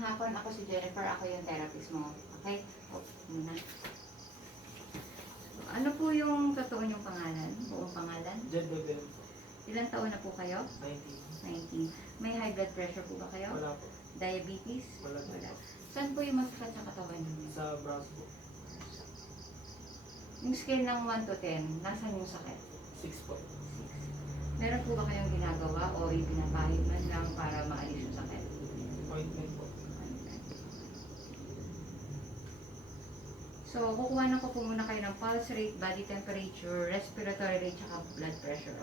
Hapon, ako si Jennifer, ako yung therapist mo. Okay? Muna. Ano po yung totoo niyong pangalan? Buong pangalan? Jet Bebel po. Ilang taon na po kayo? 19. 19. May high blood pressure po ba kayo? Wala po. Diabetes? Wala po. Saan po yung masakit sa katawan niyo? Sa brows po. Yung scale ng 1 to 10, nasaan yung sakit? 6 po. 6. Meron po ba kayong ginagawa o ipinapahid man lang para maalis yung sakit? Ointment po. So, kukuha na ko po muna kayo ng pulse rate, body temperature, respiratory rate, tsaka blood pressure.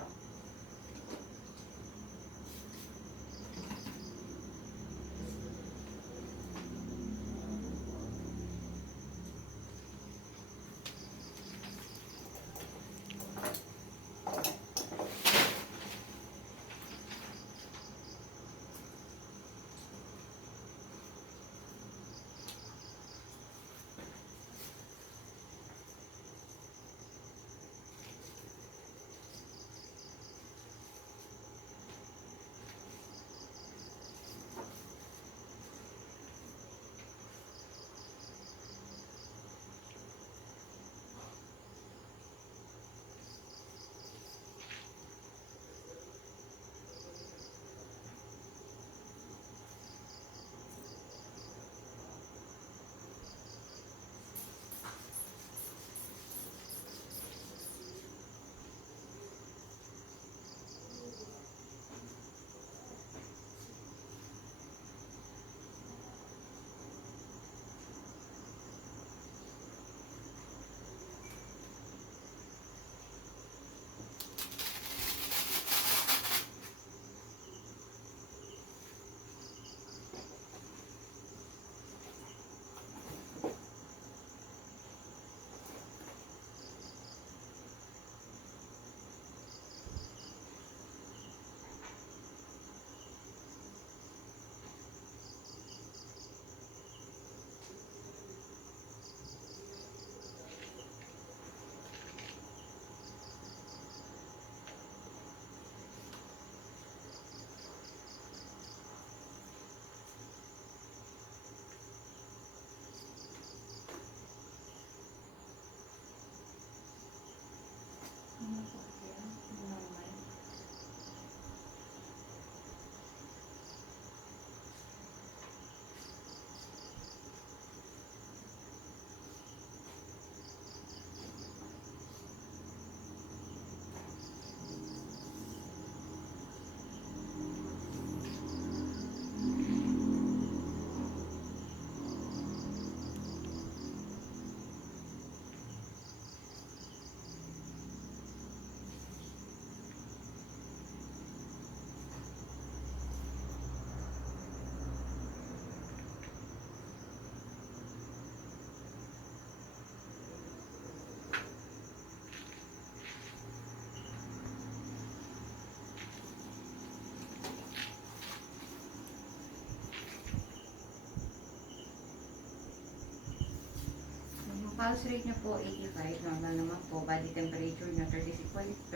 Pulse rate niyo po 85, normal naman po. Body temperature niyo 36.5,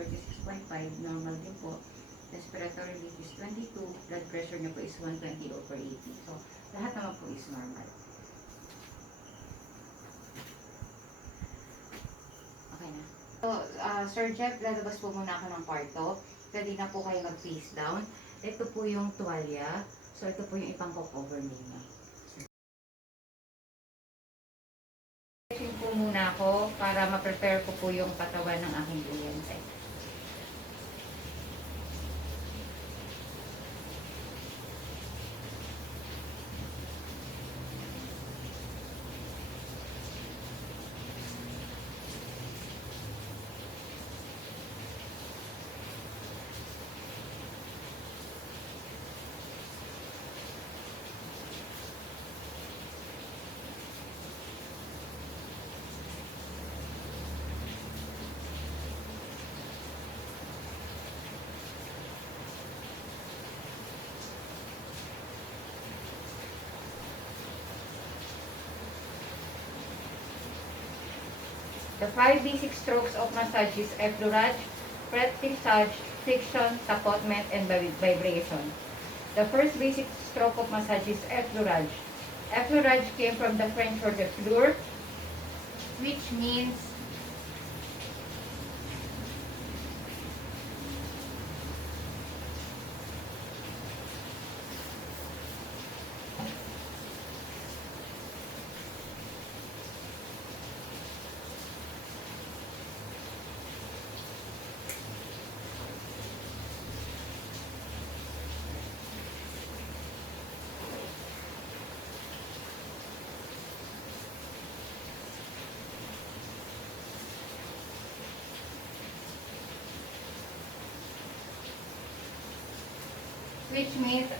normal din po. Respiratory rate is 22, blood pressure niyo po is 120/80. So, lahat naman po is normal. Okay na. So, Sir Jeff, lalabas po muna ako ng kwarto. Pwede na po kayo mag-face down. Ito po yung tuwalya. So, ito po yung ipang-cover ninyo. Po muna ako para ma-prepare ko po yung katawan ng aking kliyente. The 5 basic strokes of massage is Effleurage, Petrissage, friction, tapotement, and vibration. The first basic stroke of massage is Effleurage. Effleurage came from the French word effleur, which means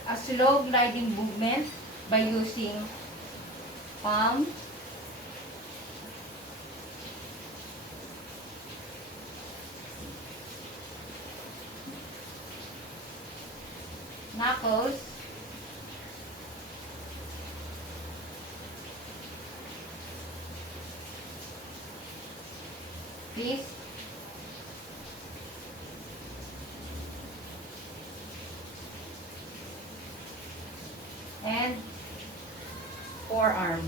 a slow gliding movement by using palm, knuckles, fist, and forearm.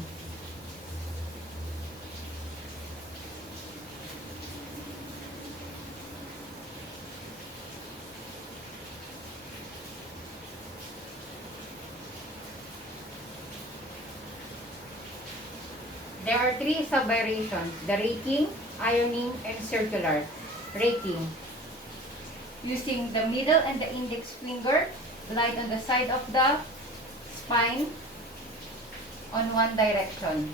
There are three sub-variations: the raking, ironing, and circular. Raking. Using the middle and the index finger, glide on the side of the spine on one direction.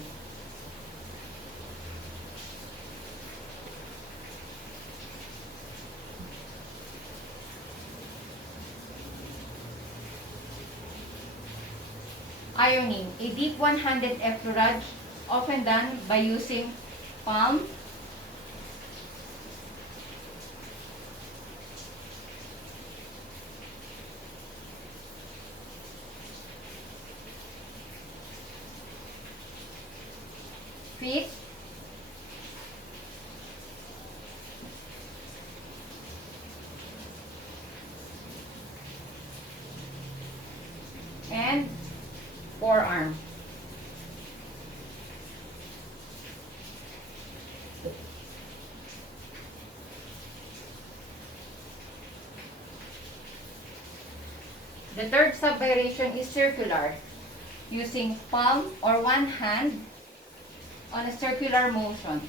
Ironing, a deep one-handed effleurage, often done by using palm, fist, and forearm. The third sub-variation is circular, using palm or one hand on a circular motion.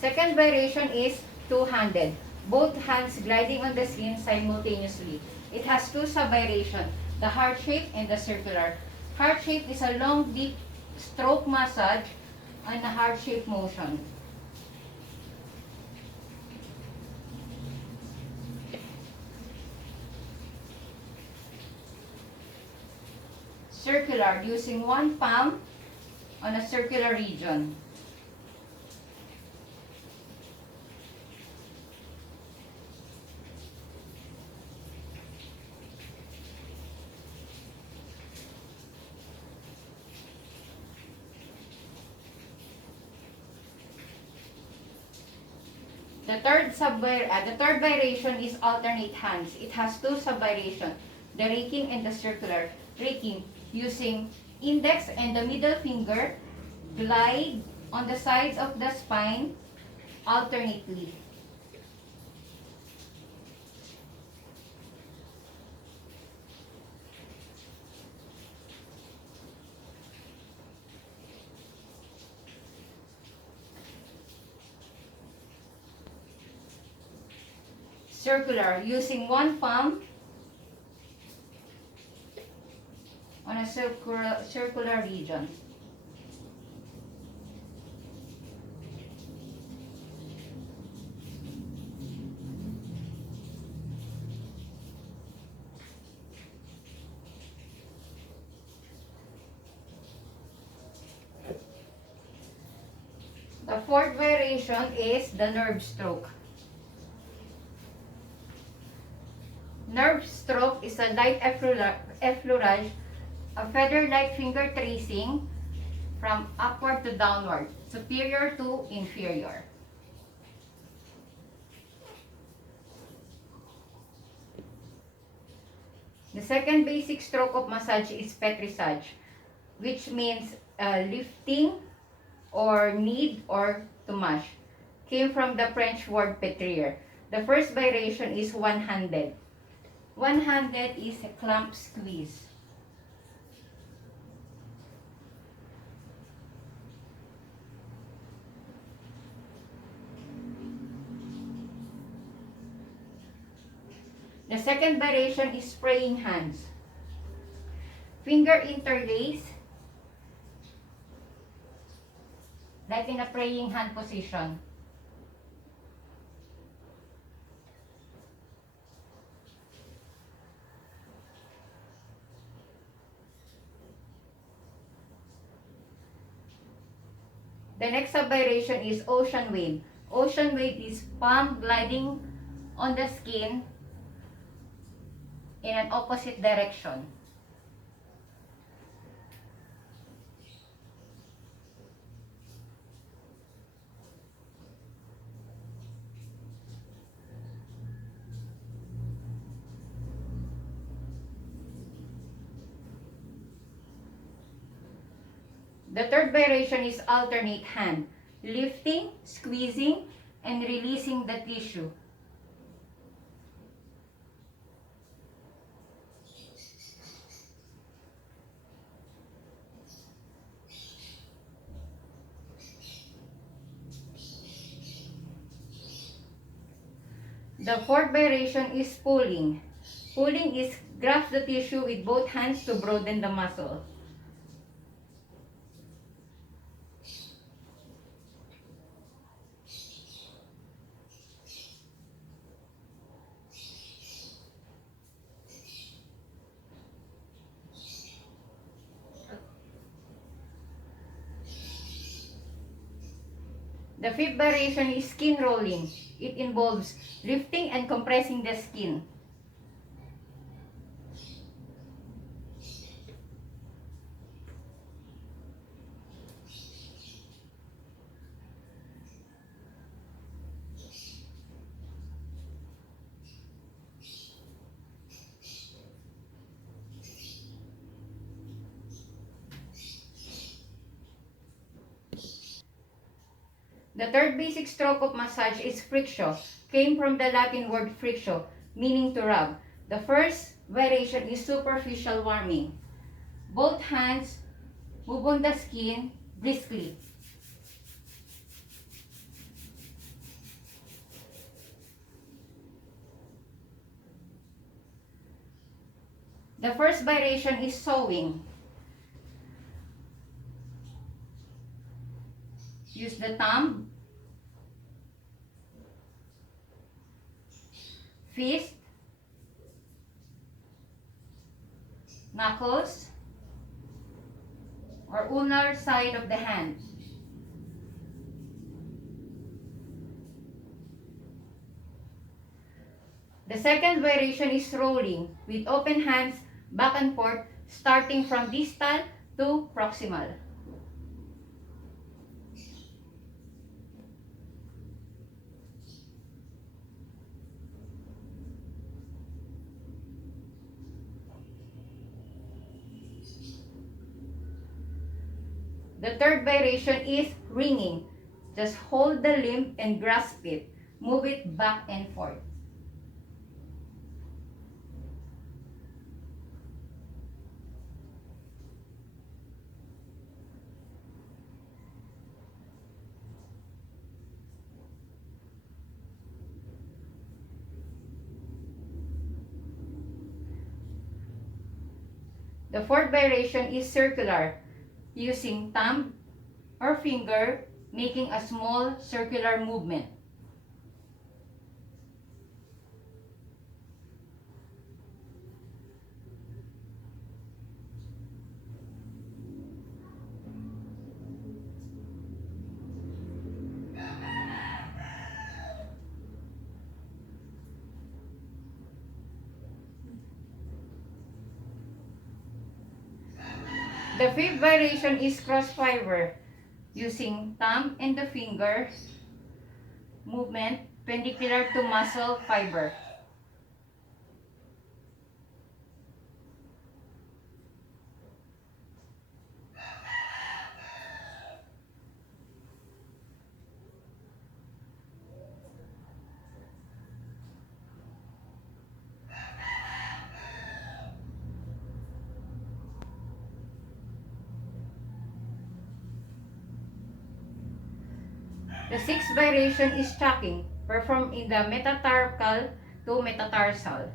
Second variation is two-handed, both hands gliding on the skin simultaneously. It has two sub-variations, the heart shape and the circular. Heart shape is a long, deep stroke massage and a heart shape motion. Circular, using one palm on a circular region. The third variation is alternate hands. It has two sub-variations, the raking and the circular. Raking, using index and the middle finger, glide on the sides of the spine alternately. Circular, using one palm on a circular region. The fourth variation is the nerve stroke. Nerve stroke is a light effleurage, a feather-like finger tracing from upward to downward, superior to inferior. The second basic stroke of massage is Petrissage, which means lifting or knead or to mash. Came from the French word pétrir. The first variation is one-handed. One-handed is a clamp squeeze. The second variation is spraying hands. Finger interlace, like in a praying hand position. The next sub-variation is ocean wave. Ocean wave is palm gliding on the skin in an opposite direction. The third variation is alternate hand, lifting, squeezing, and releasing the tissue. The fourth variation is pulling. Pulling is grasp the tissue with both hands to broaden the muscle. The fifth variation is skin rolling. It involves lifting and compressing the skin. The third basic stroke of massage is frictio. Came from the Latin word frictio, meaning to rub. The first variation is superficial warming. Both hands move on the skin briskly. The first variation is sewing. Use the thumb, fist, knuckles, or ulnar side of the hand. The second variation is rolling with open hands back and forth, starting from distal to proximal. The third variation is ringing. Just hold the limb and grasp it. Move it back and forth. The fourth variation is circular, using thumb or finger making a small circular movement. The fifth variation is cross fiber, using thumb and the finger movement perpendicular to muscle fiber. The sixth variation is chucking, performed in the metatarsial to metatarsal.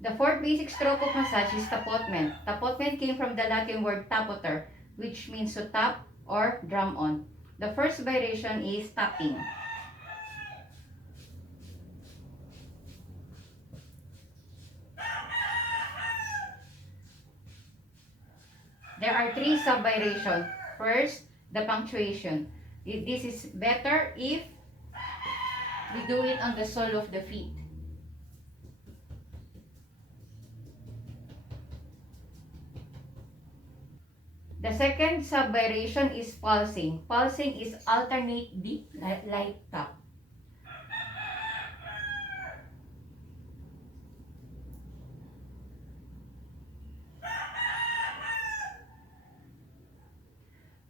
The fourth basic stroke of massage is tapotement. Tapotement came from the Latin word tapoter, which means to tap or drum on. The first variation is tapping. There are three sub-variations. First, the punctuation. This is better if we do it on the sole of the feet. The second sub-variation is pulsing. Pulsing is alternate deep light tap.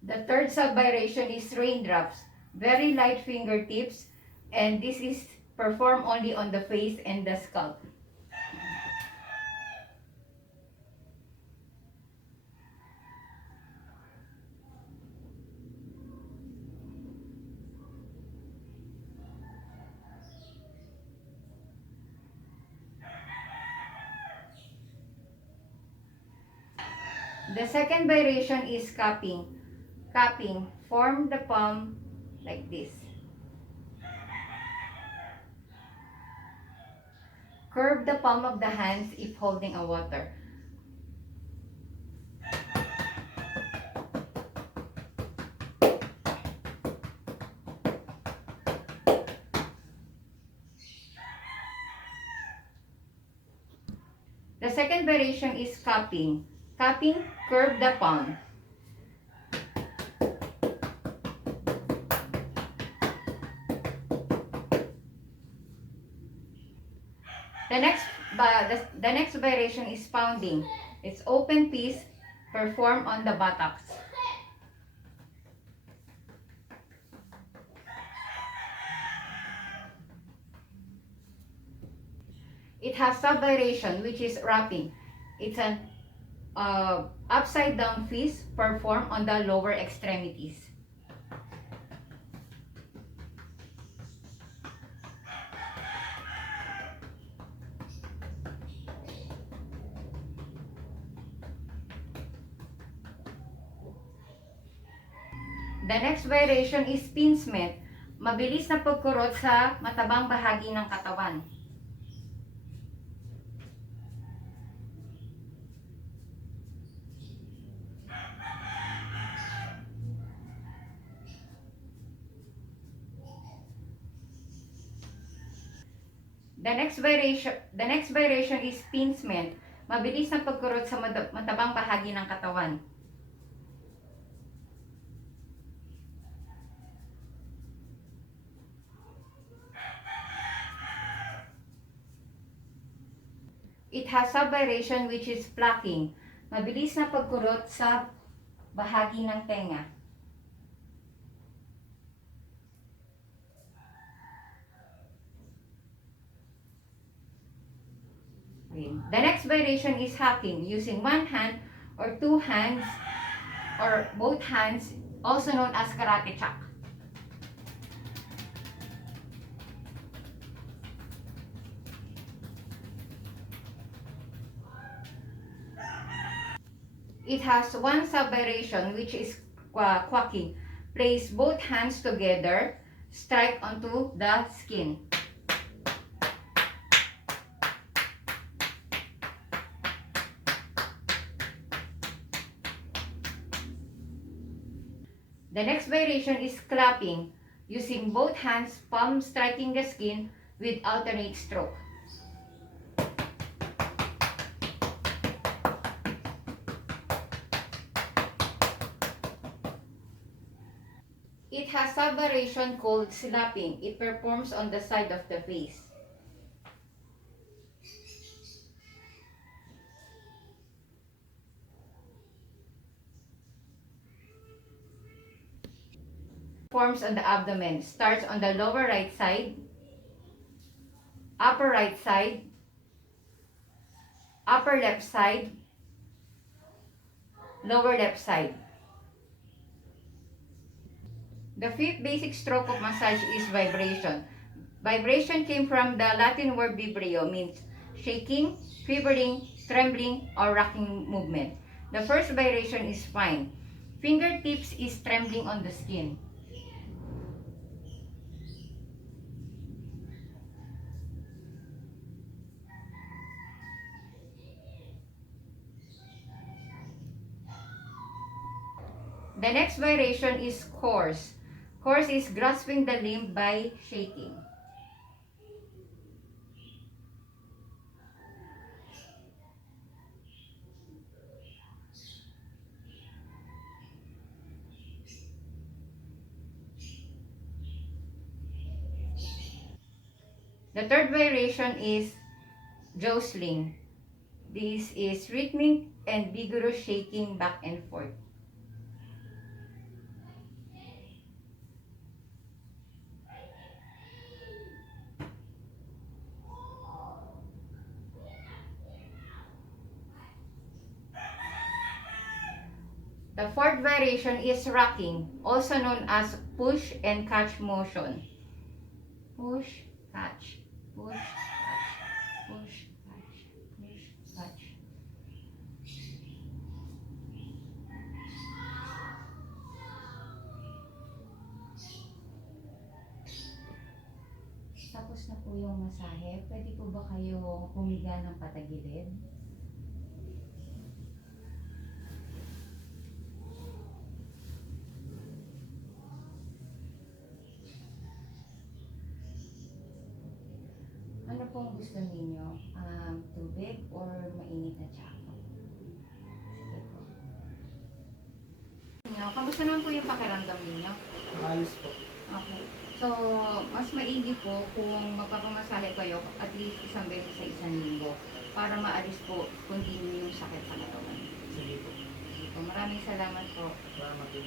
The third sub-variation is raindrops. Very light fingertips, and this is performed only on the face and the scalp. The second variation is cupping. Cupping, form the palm like this. Curve the palm of the hands if holding a water. The second variation is cupping. Cupping, curve the palm. The next variation is pounding. It's open piece performed on the buttocks. It has sub-variation, which is wrapping. It's an upside down fist performed on the lower extremities. The next variation is pincement. Mabilis na pagkurot sa matabang bahagi ng katawan. The next variation is pincement. Mabilis na pagkurot sa matabang bahagi ng katawan. It has sub-variation, which is plucking. Mabilis na pagkurot sa bahagi ng tenga. The next variation is hacking, using one hand or two hands or both hands, also known as karate chop. It has one sub-variation, which is quacking. Place both hands together, strike onto the skin. The next variation is clapping, using both hands, palm striking the skin with alternate stroke. It has a variation called slapping. It performs on the side of the face. Forms on the abdomen. Starts on the lower right side, upper right side, upper left side, lower left side. The fifth basic stroke of massage is vibration. Vibration came from the Latin word vibrio, means shaking, quivering, trembling, or rocking movement. The first vibration is fine. Fingertips is trembling on the skin. The next variation is coarse. Coarse is grasping the limb by shaking. The third variation is jostling. This is rhythmic and vigorous shaking back and forth. The fourth variation is rocking, also known as push and catch motion. Push, catch, push, catch, push, catch, push, catch. Tapos na po yung masahe. Pwede po ba kayo humiga ng patagilid? Ano pong gusto ninyo? Tubig or mainit na tsaa? Sige po. Kamusta naman po yung pakiramdam ninyo? Ayos po. Okay. So, mas maigi po kung magpapamasahe kayo at least isang beses sa isang linggo para maalis po continue yung sakit sa katawan. Sige po. So, maraming salamat po. Salamat din.